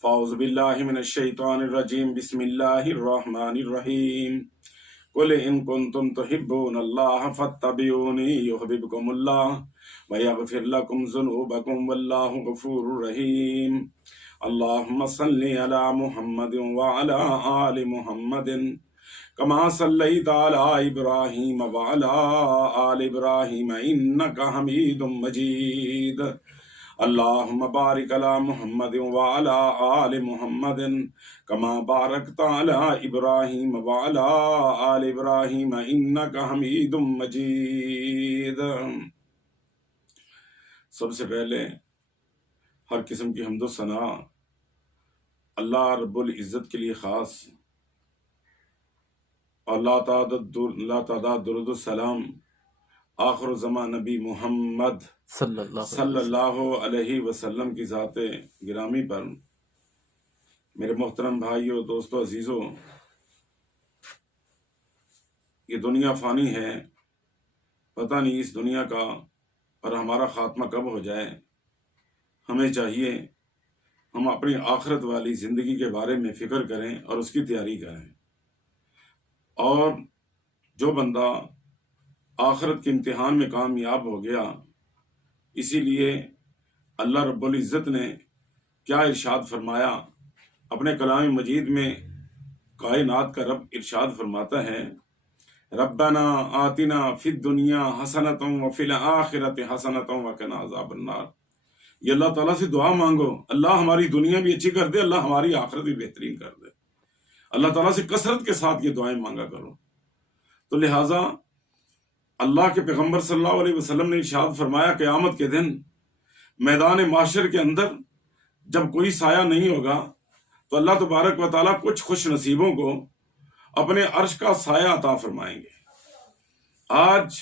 فاعوذ باللہ من الشیطان الرجیم بسم اللہ الرحمن الرحیم قل ان کنتم تحبون اللہ فاتبعونی یحببکم اللہ ویغفر لکم ذنوبکم واللہ غفور رحیم اللہم صلی علی محمد وعلی آل محمد کما صلیت علی ابراہیم وعلی آل ابراہیم انک حمید مجید اللہم بارک علی محمد وعلی آل محمد کما بارکت علی ابراہیم وعلی آل ابراہیم انک حمید مجید۔ سب سے پہلے ہر قسم کی حمد و ثنا اللہ رب العزت کے لیے خاص، اور لا تعداد درود السلام آخر الزمان نبی محمد صلی اللہ علیہ وسلم کی ذات گرامی پر۔ میرے محترم بھائیوں، دوستوں، عزیزوں، یہ دنیا فانی ہے، پتہ نہیں اس دنیا کا اور ہمارا خاتمہ کب ہو جائے۔ ہمیں چاہیے ہم اپنی آخرت والی زندگی کے بارے میں فکر کریں اور اس کی تیاری کریں، اور جو بندہ آخرت کے امتحان میں کامیاب ہو گیا، اسی لیے اللہ رب العزت نے کیا ارشاد فرمایا اپنے کلام مجید میں؟ کائنات کا رب ارشاد فرماتا ہے، ربنا آتنا فی الدنیا حسنۃ وفی الآخرۃ حسنۃ وقنا عذاب النار۔ یہ اللہ تعالیٰ سے دعا مانگو، اللہ ہماری دنیا بھی اچھی کر دے، اللہ ہماری آخرت بھی بہترین کر دے۔ اللہ تعالیٰ سے کثرت کے ساتھ یہ دعائیں مانگا کرو۔ تو لہٰذا اللہ کے پیغمبر صلی اللہ علیہ وسلم نے ارشاد فرمایا، قیامت کے دن میدان معاشر کے اندر جب کوئی سایہ نہیں ہوگا تو اللہ تبارک و تعالیٰ کچھ خوش نصیبوں کو اپنے عرش کا سایہ عطا فرمائیں گے۔ آج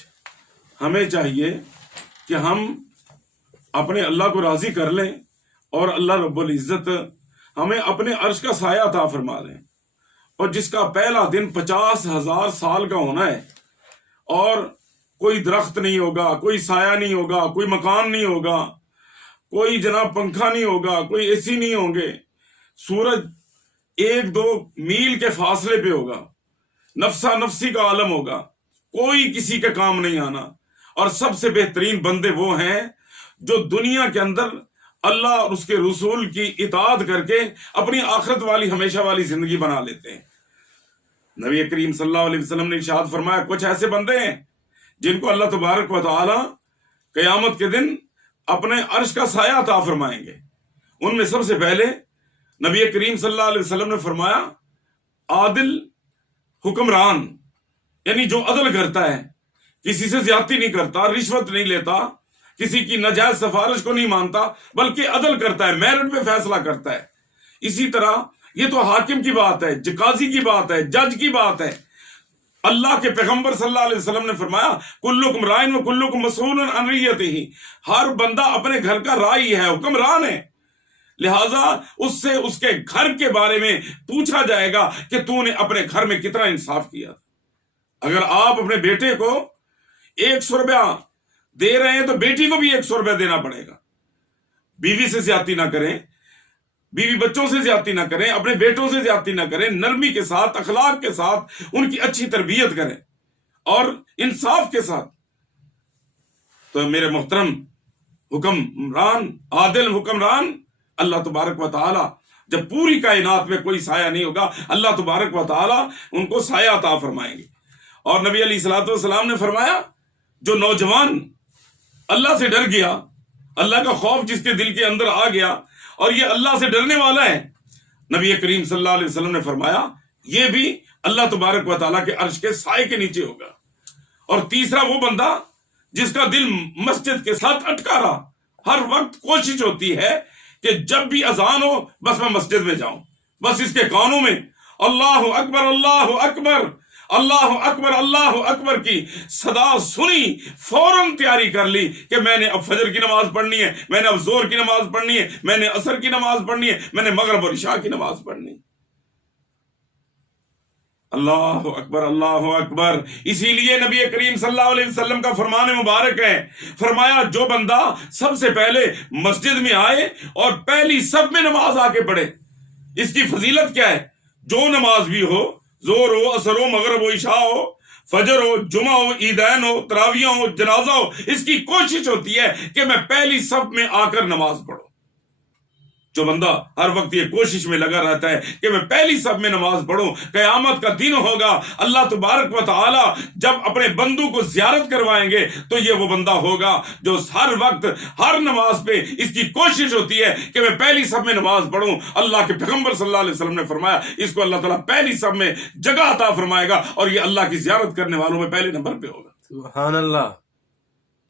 ہمیں چاہیے کہ ہم اپنے اللہ کو راضی کر لیں اور اللہ رب العزت ہمیں اپنے عرش کا سایہ عطا فرما دیں، اور جس کا پہلا دن 50,000 سال کا ہونا ہے، اور کوئی درخت نہیں ہوگا، کوئی سایہ نہیں ہوگا، کوئی مکان نہیں ہوگا، کوئی جناب پنکھا نہیں ہوگا، کوئی اے سی نہیں ہوں گے، سورج 1-2 میل کے فاصلے پہ ہوگا، نفسا نفسی کا عالم ہوگا، کوئی کسی کے کام نہیں آنا۔ اور سب سے بہترین بندے وہ ہیں جو دنیا کے اندر اللہ اور اس کے رسول کی اطاعت کر کے اپنی آخرت والی ہمیشہ والی زندگی بنا لیتے ہیں۔ نبی کریم صلی اللہ علیہ وسلم نے ارشاد فرمایا، کچھ ایسے بندے ہیں جن کو اللہ تبارک و تعالی قیامت کے دن اپنے عرش کا سایہ عطا فرمائیں گے۔ ان میں سب سے پہلے نبی کریم صلی اللہ علیہ وسلم نے فرمایا، عادل حکمران، یعنی جو عدل کرتا ہے، کسی سے زیادتی نہیں کرتا، رشوت نہیں لیتا، کسی کی ناجائز سفارش کو نہیں مانتا، بلکہ عدل کرتا ہے، میرٹ پہ فیصلہ کرتا ہے۔ اسی طرح یہ تو حاکم کی بات ہے، قاضی کی بات ہے، جج کی بات ہے۔ اللہ کے پیغمبر صلی اللہ علیہ وسلم نے فرمایا، کلکم رائن و کلکم مسئول عن رعیتہ، ہر بندہ اپنے گھر کا رائی ہے، حکمران ہے، لہٰذا اس سے اس کے گھر کے بارے میں پوچھا جائے گا کہ تو نے اپنے گھر میں کتنا انصاف کیا تھا۔ اگر آپ اپنے بیٹے کو 100 روپیہ دے رہے ہیں تو بیٹی کو بھی 100 روپیہ دینا پڑے گا۔ بیوی سے زیادتی نہ کریں، بیوی بچوں سے زیادتی نہ کریں، اپنے بیٹوں سے زیادتی نہ کریں، نرمی کے ساتھ، اخلاق کے ساتھ ان کی اچھی تربیت کریں اور انصاف کے ساتھ۔ تو میرے محترم حکمران، عادل حکمران، اللہ تبارک و تعالی جب پوری کائنات میں کوئی سایہ نہیں ہوگا، اللہ تبارک و تعالی ان کو سایہ عطا فرمائیں گے۔ اور نبی علیہ الصلوۃ والسلام نے فرمایا، جو نوجوان اللہ سے ڈر گیا، اللہ کا خوف جس کے دل کے اندر آ گیا اور یہ اللہ سے ڈرنے والا ہے، نبی کریم صلی اللہ علیہ وسلم نے فرمایا یہ بھی اللہ تبارک و تعالیٰ کے عرش کے سائے کے نیچے ہوگا۔ اور تیسرا وہ بندہ جس کا دل مسجد کے ساتھ اٹکا رہا، ہر وقت کوشش ہوتی ہے کہ جب بھی اذان ہو بس میں مسجد میں جاؤں، بس اس کے کانوں میں اللہ اکبر اللہ اکبر اللہ اکبر اللہ اکبر کی صدا سنی، فوراً تیاری کر لی کہ میں نے اب فجر کی نماز پڑھنی ہے، میں نے اب زور کی نماز پڑھنی ہے، میں نے عصر کی نماز پڑھنی ہے، میں نے مغرب اور عشاء کی نماز پڑھنی ہے۔ اللہ اکبر اللہ اکبر۔ اسی لیے نبی کریم صلی اللہ علیہ وسلم کا فرمان مبارک ہے، فرمایا جو بندہ سب سے پہلے مسجد میں آئے اور پہلی صف میں نماز آ کے پڑھے، اس کی فضیلت کیا ہے؟ جو نماز بھی ہو، زور ہو، اثر ہو، مغرب ہو، عشاء ہو، فجر ہو، جمعہ ہو، عیدین ہو، تراویح ہو، جنازہ ہو، اس کی کوشش ہوتی ہے کہ میں پہلی صف میں آ کر نماز پڑھوں۔ جو بندہ ہر وقت یہ کوشش میں لگا رہتا ہے کہ میں پہلی صف میں نماز پڑھوں، قیامت کا دن ہوگا، اللہ تبارک و تعالی جب اپنے بندوں کو زیارت کروائیں گے تو یہ وہ بندہ ہوگا جو ہر وقت ہر نماز پہ اس کی کوشش ہوتی ہے کہ میں پہلی صف میں نماز پڑھوں۔ اللہ کے پیغمبر صلی اللہ علیہ وسلم نے فرمایا اس کو اللہ تعالیٰ پہلی صف میں جگہ عطا فرمائے گا اور یہ اللہ کی زیارت کرنے والوں میں پہلے نمبر پہ ہوگا۔ سبحان اللہ۔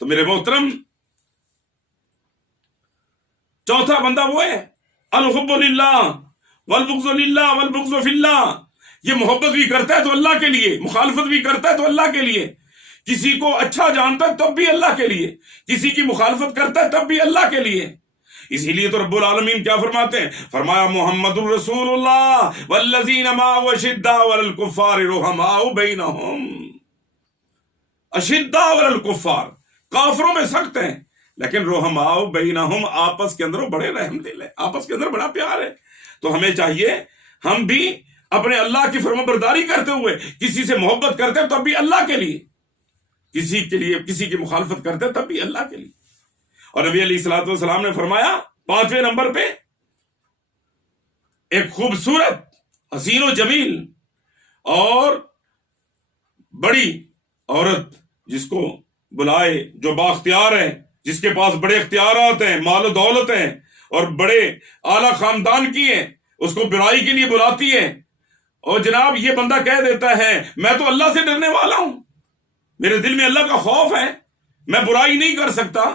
تو میرے محترم، چوتھا بندہ وہ ہے الحب للہ والبغض للہ والبغض فی اللہ۔ یہ محبت بھی کرتا ہے تو اللہ کے لیے، مخالفت بھی کرتا ہے تو اللہ کے لیے، کسی کو اچھا جانتا ہے تب بھی اللہ کے لیے، کسی کی مخالفت کرتا ہے تب بھی اللہ کے لیے۔ اسی لیے تو رب العالمین کیا فرماتے ہیں؟ فرمایا محمد الرسول اللہ والذین معہ اشداء علی الکفار رحماء بینہم۔ اشداء علی الکفار، کافروں میں سخت ہیں لیکن رحماء بینہم، آپس کے اندر وہ بڑے رحم دل ہے، آپس کے اندر بڑا پیار ہے۔ تو ہمیں چاہیے ہم بھی اپنے اللہ کی فرما برداری کرتے ہوئے کسی سے محبت کرتے ہیں تب بھی اللہ کے لیے، کسی کے لیے کسی کی مخالفت کرتے ہیں تب بھی اللہ کے لیے۔ اور نبی علیہ الصلوۃ والسلام نے فرمایا 5ویں نمبر پہ ایک خوبصورت، حسین و جمیل اور بڑی عورت جس کو بلائے، جو بااختیار ہے، جس کے پاس بڑے اختیارات ہیں، مال و دولت ہیں اور بڑے اعلیٰ خاندان کی ہیں، اس کو برائی کے لیے بلاتی ہے اور جناب یہ بندہ کہہ دیتا ہے میں تو اللہ سے ڈرنے والا ہوں، میرے دل میں اللہ کا خوف ہے، میں برائی نہیں کر سکتا۔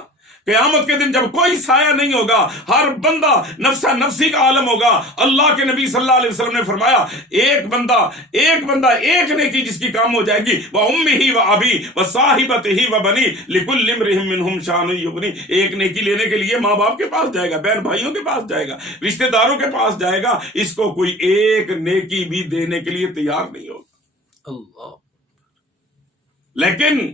قیامت کے دن جب کوئی سایہ نہیں ہوگا، ہر بندہ نفسا نفسی کا عالم ہوگا۔ اللہ کے نبی صلی اللہ علیہ وسلم نے فرمایا ایک بندہ ایک نیکی جس کی کام ہو جائے گی، وَأُمِّهِ وَأَبِيهِ وَصَاحِبَتِهِ وَبَنِيهِ لِكُلِّ امْرِئٍ مِّنْهُمْ شَأْنٌ يُغْنِيهِ۔ ایک نیکی لینے کے لیے ماں باپ کے پاس جائے گا، بہن بھائیوں کے پاس جائے گا، رشتہ داروں کے پاس جائے گا، اس کو کوئی ایک نیکی بھی دینے کے لیے تیار نہیں ہوگا۔ اللہ۔ لیکن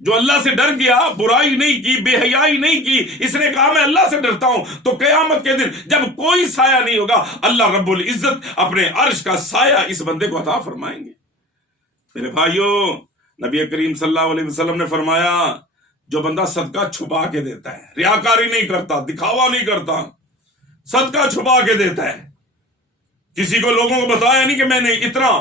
جو اللہ سے ڈر گیا، برائی نہیں کی، بے حیائی نہیں کی، اس نے کہا میں اللہ سے ڈرتا ہوں، تو قیامت کے دن جب کوئی سایہ نہیں ہوگا، اللہ رب العزت اپنے عرش کا سایہ اس بندے کو عطا فرمائیں گے۔ میرے بھائیوں، نبی کریم صلی اللہ علیہ وسلم نے فرمایا جو بندہ صدقہ چھپا کے دیتا ہے، ریاکاری نہیں کرتا، دکھاوا نہیں کرتا، صدقہ چھپا کے دیتا ہے، کسی کو لوگوں کو بتایا نہیں کہ میں نے اتنا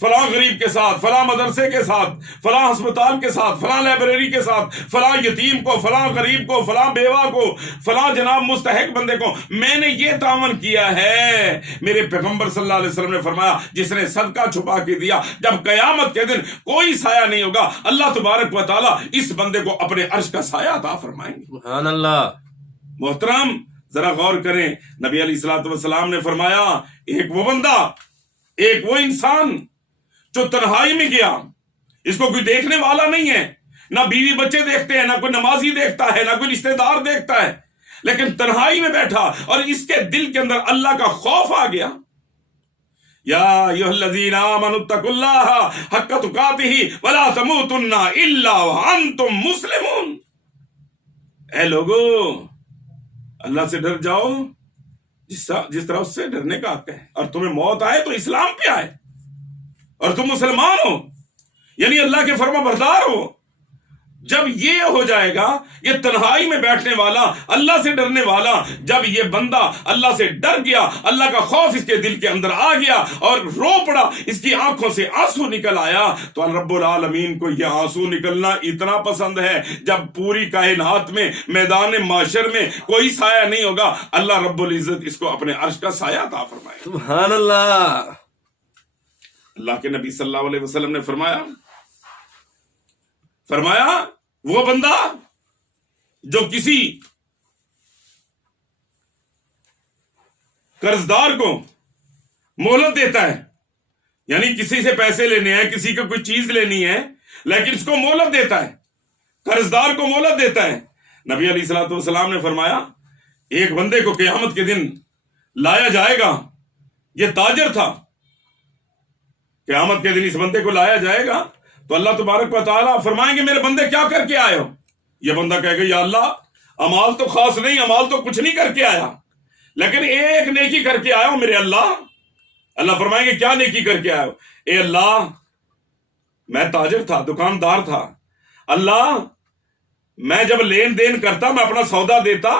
فلاں غریب کے ساتھ، فلاں مدرسے کے ساتھ، فلاں ہسپتال کے ساتھ، فلاں لائبریری کے ساتھ، فلاں یتیم کو، فلاں غریب کو، فلاں بیوہ کو، فلاں جناب مستحق بندے کو میں نے یہ تعاون کیا ہے۔ میرے پیغمبر صلی اللہ علیہ وسلم نے فرمایا جس نے صدقہ چھپا کے دیا، جب قیامت کے دن کوئی سایہ نہیں ہوگا، اللہ تبارک و تعالیٰ اس بندے کو اپنے عرش کا سایہ عطا فرمائیں گے۔ سبحان اللہ۔ محترم ذرا غور کریں، نبی علیہ الصلوۃ والسلام نے فرمایا ایک وہ بندہ، ایک وہ انسان جو تنہائی میں گیا، اس کو کوئی دیکھنے والا نہیں ہے، نہ بیوی بچے دیکھتے ہیں، نہ کوئی نمازی دیکھتا ہے، نہ کوئی رشتہ دار دیکھتا ہے، لیکن تنہائی میں بیٹھا اور اس کے دل کے اندر اللہ کا خوف آ گیا۔ یا ایھا الذین آمنوا اتقوا اللہ حق تقاتہ ولا تموتن الا وانتم مسلمون۔ اے لوگو، اللہ سے ڈر جاؤ جس طرح اس سے ڈرنے کا حق ہے، اور تمہیں موت آئے تو اسلام پہ آئے اور تم مسلمان ہو، یعنی اللہ کے فرما بردار ہو۔ جب یہ ہو جائے گا، یہ تنہائی میں بیٹھنے والا، اللہ سے ڈرنے والا، جب یہ بندہ اللہ سے ڈر گیا، اللہ کا خوف اس کے دل کے اندر آ گیا اور رو پڑا، اس کی آنکھوں سے آنسو نکل آیا، تو رب العالمین کو یہ آنسو نکلنا اتنا پسند ہے، جب پوری کائنات میں میدان معاشر میں کوئی سایہ نہیں ہوگا، اللہ رب العزت اس کو اپنے عرش کا سایہ عطا فرمائے۔ سبحان اللہ۔ اللہ کے نبی صلی اللہ علیہ وسلم نے فرمایا وہ بندہ جو کسی قرضدار کو مہلت دیتا ہے، یعنی کسی سے پیسے لینے ہیں، کسی کو کوئی چیز لینی ہے، لیکن اس کو مہلت دیتا ہے، قرضدار کو مہلت دیتا ہے، نبی علیہ الصلوۃ والسلام نے فرمایا ایک بندے کو قیامت کے دن لایا جائے گا، یہ تاجر تھا، قیامت کے دن اس بندے کو لایا جائے گا تو اللہ تبارک و تعالیٰ فرمائیں گے میرے بندے کیا کر کے آئے ہو؟ یہ بندہ کہے گا یا اللہ امال تو خاص نہیں، امال تو کچھ نہیں کر کے آیا، لیکن ایک نیکی کر کے آیا ہوں میرے اللہ. اللہ فرمائیں گے کیا نیکی کر کے آیا ہو؟ اے اللہ میں تاجر تھا، دکاندار تھا. اللہ میں جب لین دین کرتا میں اپنا سودا دیتا،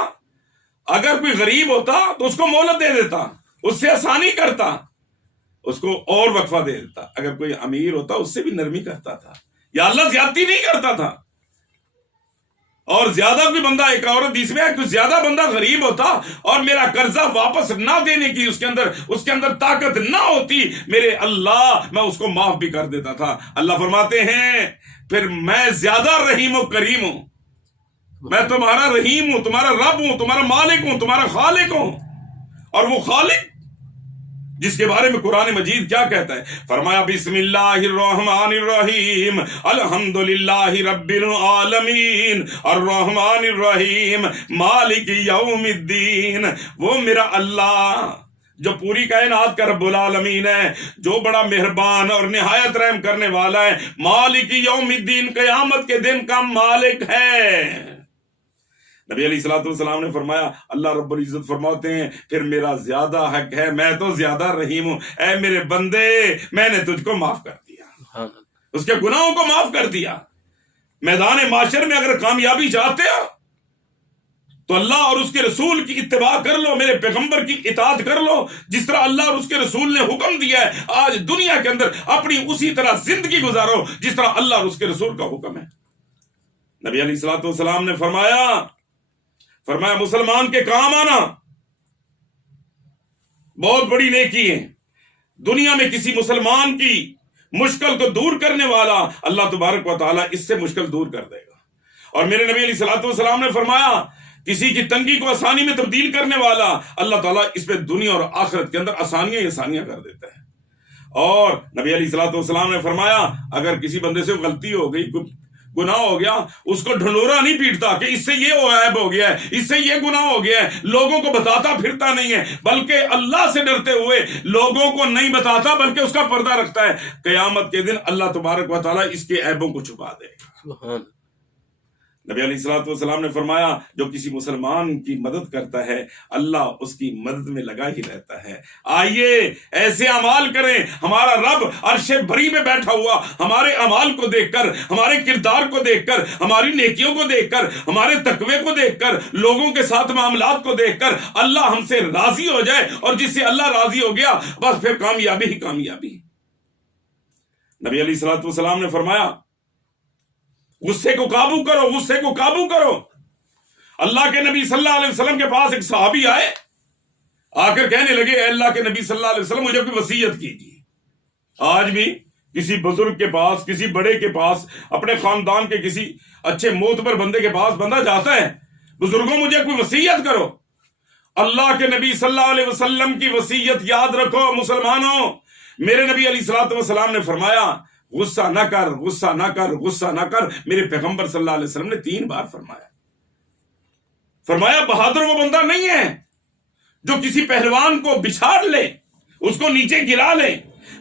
اگر کوئی غریب ہوتا تو اس کو مہلت دے دیتا، اس سے آسانی کرتا، اس کو اور وقفہ دے دیتا. اگر کوئی امیر ہوتا اس سے بھی نرمی کرتا تھا. یا اللہ زیادتی نہیں کرتا تھا. اور زیادہ کوئی بندہ، ایک اور حدیث میں کوئی زیادہ بندہ غریب ہوتا اور میرا قرضہ واپس نہ دینے کی اس کے اندر طاقت نہ ہوتی، میرے اللہ میں اس کو معاف بھی کر دیتا تھا. اللہ فرماتے ہیں پھر میں زیادہ رحیم و کریم ہوں. میں تمہارا رحیم ہوں، تمہارا رب ہوں، تمہارا مالک ہوں، تمہارا خالق ہوں. اور وہ خالق جس کے بارے میں قرآن مجید کیا کہتا ہے؟ فرمایا بسم اللہ الرحمن الرحیم الحمدللہ رب العالمین الرحمن الرحیم مالک یوم الدین. وہ میرا اللہ جو پوری کائنات کا رب العالمین ہے، جو بڑا مہربان اور نہایت رحم کرنے والا ہے، مالک یوم الدین قیامت کے دن کا مالک ہے. نبی علیہ الصلوۃ والسلام نے فرمایا، اللہ رب العزت فرماتے ہیں پھر میرا زیادہ حق ہے، میں تو زیادہ رحیم ہوں. اے میرے بندے میں نے تجھ کو معاف کر دیا، اس کے گناہوں کو معاف کر دیا. میدان معاشر میں اگر کامیابی چاہتے ہو تو اللہ اور اس کے رسول کی اتباع کر لو، میرے پیغمبر کی اطاعت کر لو. جس طرح اللہ اور اس کے رسول نے حکم دیا ہے آج دنیا کے اندر اپنی اسی طرح زندگی گزارو جس طرح اللہ اور اس کے رسول کا حکم ہے. نبی علیہ الصلوۃ والسلام نے فرمایا مسلمان کے کام آنا بہت بڑی نیکی ہے. دنیا میں کسی مسلمان کی مشکل کو دور کرنے والا اللہ تبارک و تعالیٰ اس سے مشکل دور کر دے گا. اور میرے نبی علیہ الصلوۃ والسلام نے فرمایا کسی کی تنگی کو آسانی میں تبدیل کرنے والا اللہ تعالیٰ اس پہ دنیا اور آخرت کے اندر آسانیاں ہی آسانیاں کر دیتا ہے. اور نبی علیہ الصلوۃ والسلام نے فرمایا اگر کسی بندے سے غلطی ہو گئی، گناہ ہو گیا، اس کو ڈھنڈورا نہیں پیٹتا کہ اس سے یہ عیب ہو گیا ہے، اس سے یہ گناہ ہو گیا ہے، لوگوں کو بتاتا پھرتا نہیں ہے، بلکہ اللہ سے ڈرتے ہوئے لوگوں کو نہیں بتاتا بلکہ اس کا پردہ رکھتا ہے. قیامت کے دن اللہ تبارک و تعالیٰ اس کے عیبوں کو چھپا دے گا. نبی علیہ الصلوۃ والسلام نے فرمایا جو کسی مسلمان کی مدد کرتا ہے اللہ اس کی مدد میں لگا ہی رہتا ہے. آئیے ایسے اعمال کریں. ہمارا رب عرش بری میں بیٹھا ہوا ہمارے اعمال کو دیکھ کر، ہمارے کردار کو دیکھ کر، ہماری نیکیوں کو دیکھ کر، ہمارے تقوی کو دیکھ کر، لوگوں کے ساتھ معاملات کو دیکھ کر اللہ ہم سے راضی ہو جائے، اور جس سے اللہ راضی ہو گیا بس پھر کامیابی ہی کامیابی. نبی علیہ الصلوۃ والسلام نے فرمایا غصے کو قابو کرو، غصے کو قابو کرو. اللہ کے نبی صلی اللہ علیہ وسلم کے پاس ایک صحابی آئے، آ کر کہنے لگے اے اللہ کے نبی صلی اللہ علیہ وسلم مجھے کوئی وصیت کیجیے. آج بھی کسی بزرگ کے پاس، کسی بڑے کے پاس، اپنے خاندان کے کسی اچھے معتبر بندے کے پاس بندہ جاتا ہے، بزرگوں مجھے کوئی وصیت کرو. اللہ کے نبی صلی اللہ علیہ وسلم کی وصیت یاد رکھو مسلمانوں. میرے نبی علیہ الصلوۃ والسلام نے فرمایا غصہ نہ کر، غصہ نہ کر، غصہ نہ کر. میرے پیغمبر صلی اللہ علیہ وسلم نے 3 بار فرمایا بہادر وہ بندہ نہیں ہے جو کسی پہلوان کو بچھاڑ لے، اس کو نیچے گرا لے.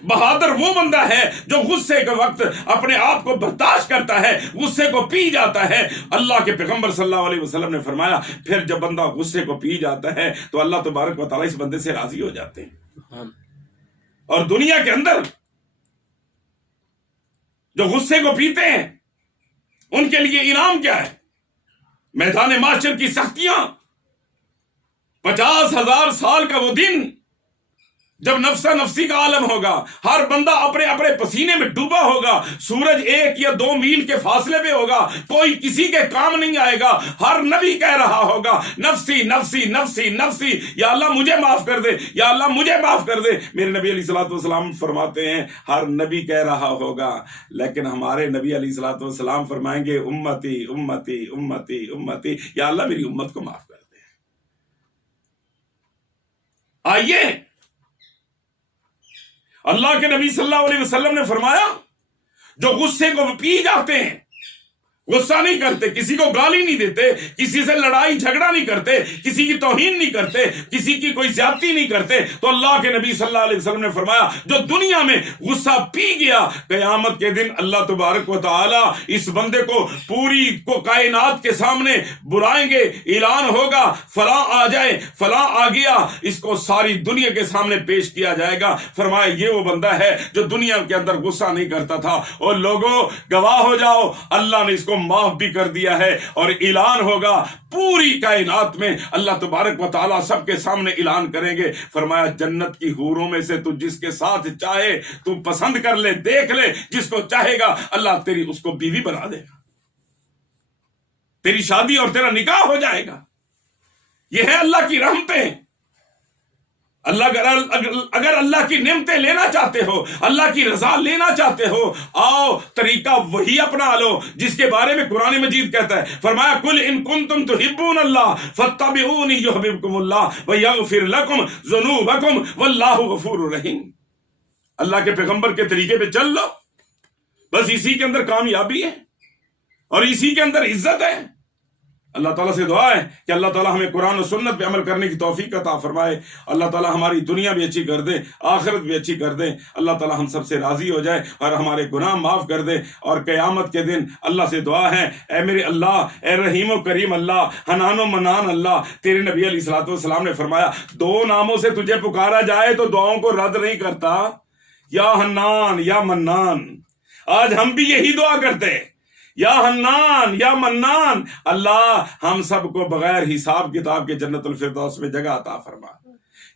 بہادر وہ بندہ ہے جو غصے کے وقت اپنے آپ کو برداشت کرتا ہے، غصے کو پی جاتا ہے. اللہ کے پیغمبر صلی اللہ علیہ وسلم نے فرمایا پھر جب بندہ غصے کو پی جاتا ہے تو اللہ تبارک و تعالیٰ اس بندے سے راضی ہو جاتے ہیں. اور دنیا کے اندر جو غصے کو پیتے ہیں ان کے لیے انعام کیا ہے؟ میدان معاشر کی سختیاں. 50,000 سال کا وہ دن جب نفسا نفسی کا عالم ہوگا، ہر بندہ اپنے اپنے پسینے میں ڈوبا ہوگا، سورج 1 یا 2 میل کے فاصلے پہ ہوگا، کوئی کسی کے کام نہیں آئے گا. ہر نبی کہہ رہا ہوگا نفسی نفسی نفسی نفسی، یا اللہ مجھے معاف کر دے، یا اللہ مجھے معاف کر دے. میرے نبی علیہ الصلوۃ والسلام فرماتے ہیں ہر نبی کہہ رہا ہوگا، لیکن ہمارے نبی علیہ الصلوۃ والسلام فرمائیں گے امتی امتی امتی امتی، یا اللہ میری امت کو معاف کر دے. آئیے اللہ کے نبی صلی اللہ علیہ وسلم نے فرمایا جو غصے کو پی جاتے ہیں غصہ نہیں کرتے، کسی کو گالی نہیں دیتے، کسی سے لڑائی جھگڑا نہیں کرتے، کسی کی توہین نہیں کرتے، کسی کی کوئی زیادتی نہیں کرتے، تو اللہ کے نبی صلی اللہ علیہ وسلم نے فرمایا جو دنیا میں غصہ پی گیا، قیامت کے دن اللہ تبارک و تعالی اس بندے کو پوری کو کائنات کے سامنے بلائیں گے، اعلان ہوگا فلاں آ جائے، فلاں آ گیا، اس کو ساری دنیا کے سامنے پیش کیا جائے گا، فرمایا یہ وہ بندہ ہے جو دنیا کے اندر غصہ نہیں کرتا تھا، اور لوگوں گواہ ہو جاؤ اللہ نے اس کو معاف بھی کر دیا ہے، اور اعلان ہوگا پوری کائنات میں، اللہ تبارک و تعالیٰ سب کے سامنے اعلان کریں گے، فرمایا جنت کی حوروں میں سے تو جس کے ساتھ چاہے تو پسند کر لے، دیکھ لے، جس کو چاہے گا اللہ تیری اس کو بیوی بنا دے گا، تیری شادی اور تیرا نکاح ہو جائے گا۔ یہ ہے اللہ کی رحمتیں۔ اگر اللہ کی نعمتیں لینا چاہتے ہو، اللہ کی رضا لینا چاہتے ہو، آؤ طریقہ وہی اپنا لو جس کے بارے میں قرآن مجید کہتا ہے، فرمایا قل ان کنتم تحبون اللہ فاتبعونی یحببکم اللہ ویغفر لکم ذنوبکم واللہ غفور رحیم۔ اللہ کے پیغمبر کے طریقے پہ چل لو، بس اسی کے اندر کامیابی ہے اور اسی کے اندر عزت ہے۔ اللہ تعالیٰ سے دعا ہے کہ اللہ تعالیٰ ہمیں قرآن و سنت پہ عمل کرنے کی توفیق عطا فرمائے، اللہ تعالیٰ ہماری دنیا بھی اچھی کر دے، آخرت بھی اچھی کر دے، اللہ تعالیٰ ہم سب سے راضی ہو جائے اور ہمارے گناہ معاف کر دے، اور قیامت کے دن اللہ سے دعا ہے اے میرے اللہ، اے رحیم و کریم اللہ، حنان و منان اللہ، تیرے نبی علیہ الصلوۃ والسلام نے فرمایا دو ناموں سے تجھے پکارا جائے تو دعاؤں کو رد نہیں کرتا، یا حنان یا منان۔ آج ہم بھی یہی دعا کرتے ہیں، یا حنان یا منان، اللہ ہم سب کو بغیر حساب کتاب کے جنت الفردوس میں جگہ عطا فرما۔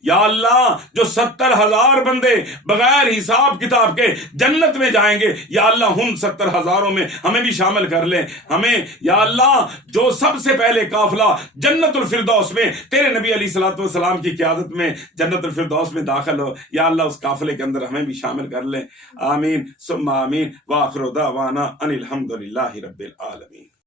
یا اللہ جو 70,000 بندے بغیر حساب کتاب کے جنت میں جائیں گے، یا اللہ ان 70,000 میں ہمیں بھی شامل کر لیں، ہمیں یا اللہ جو سب سے پہلے قافلہ جنت الفردوس میں تیرے نبی علیہ الصلوۃ والسلام کی قیادت میں جنت الفردوس میں داخل ہو، یا اللہ اس قافلے کے اندر ہمیں بھی شامل کر لیں، آمین ثم آمین، وآخر دعوانا ان الحمد للہ رب العالمین۔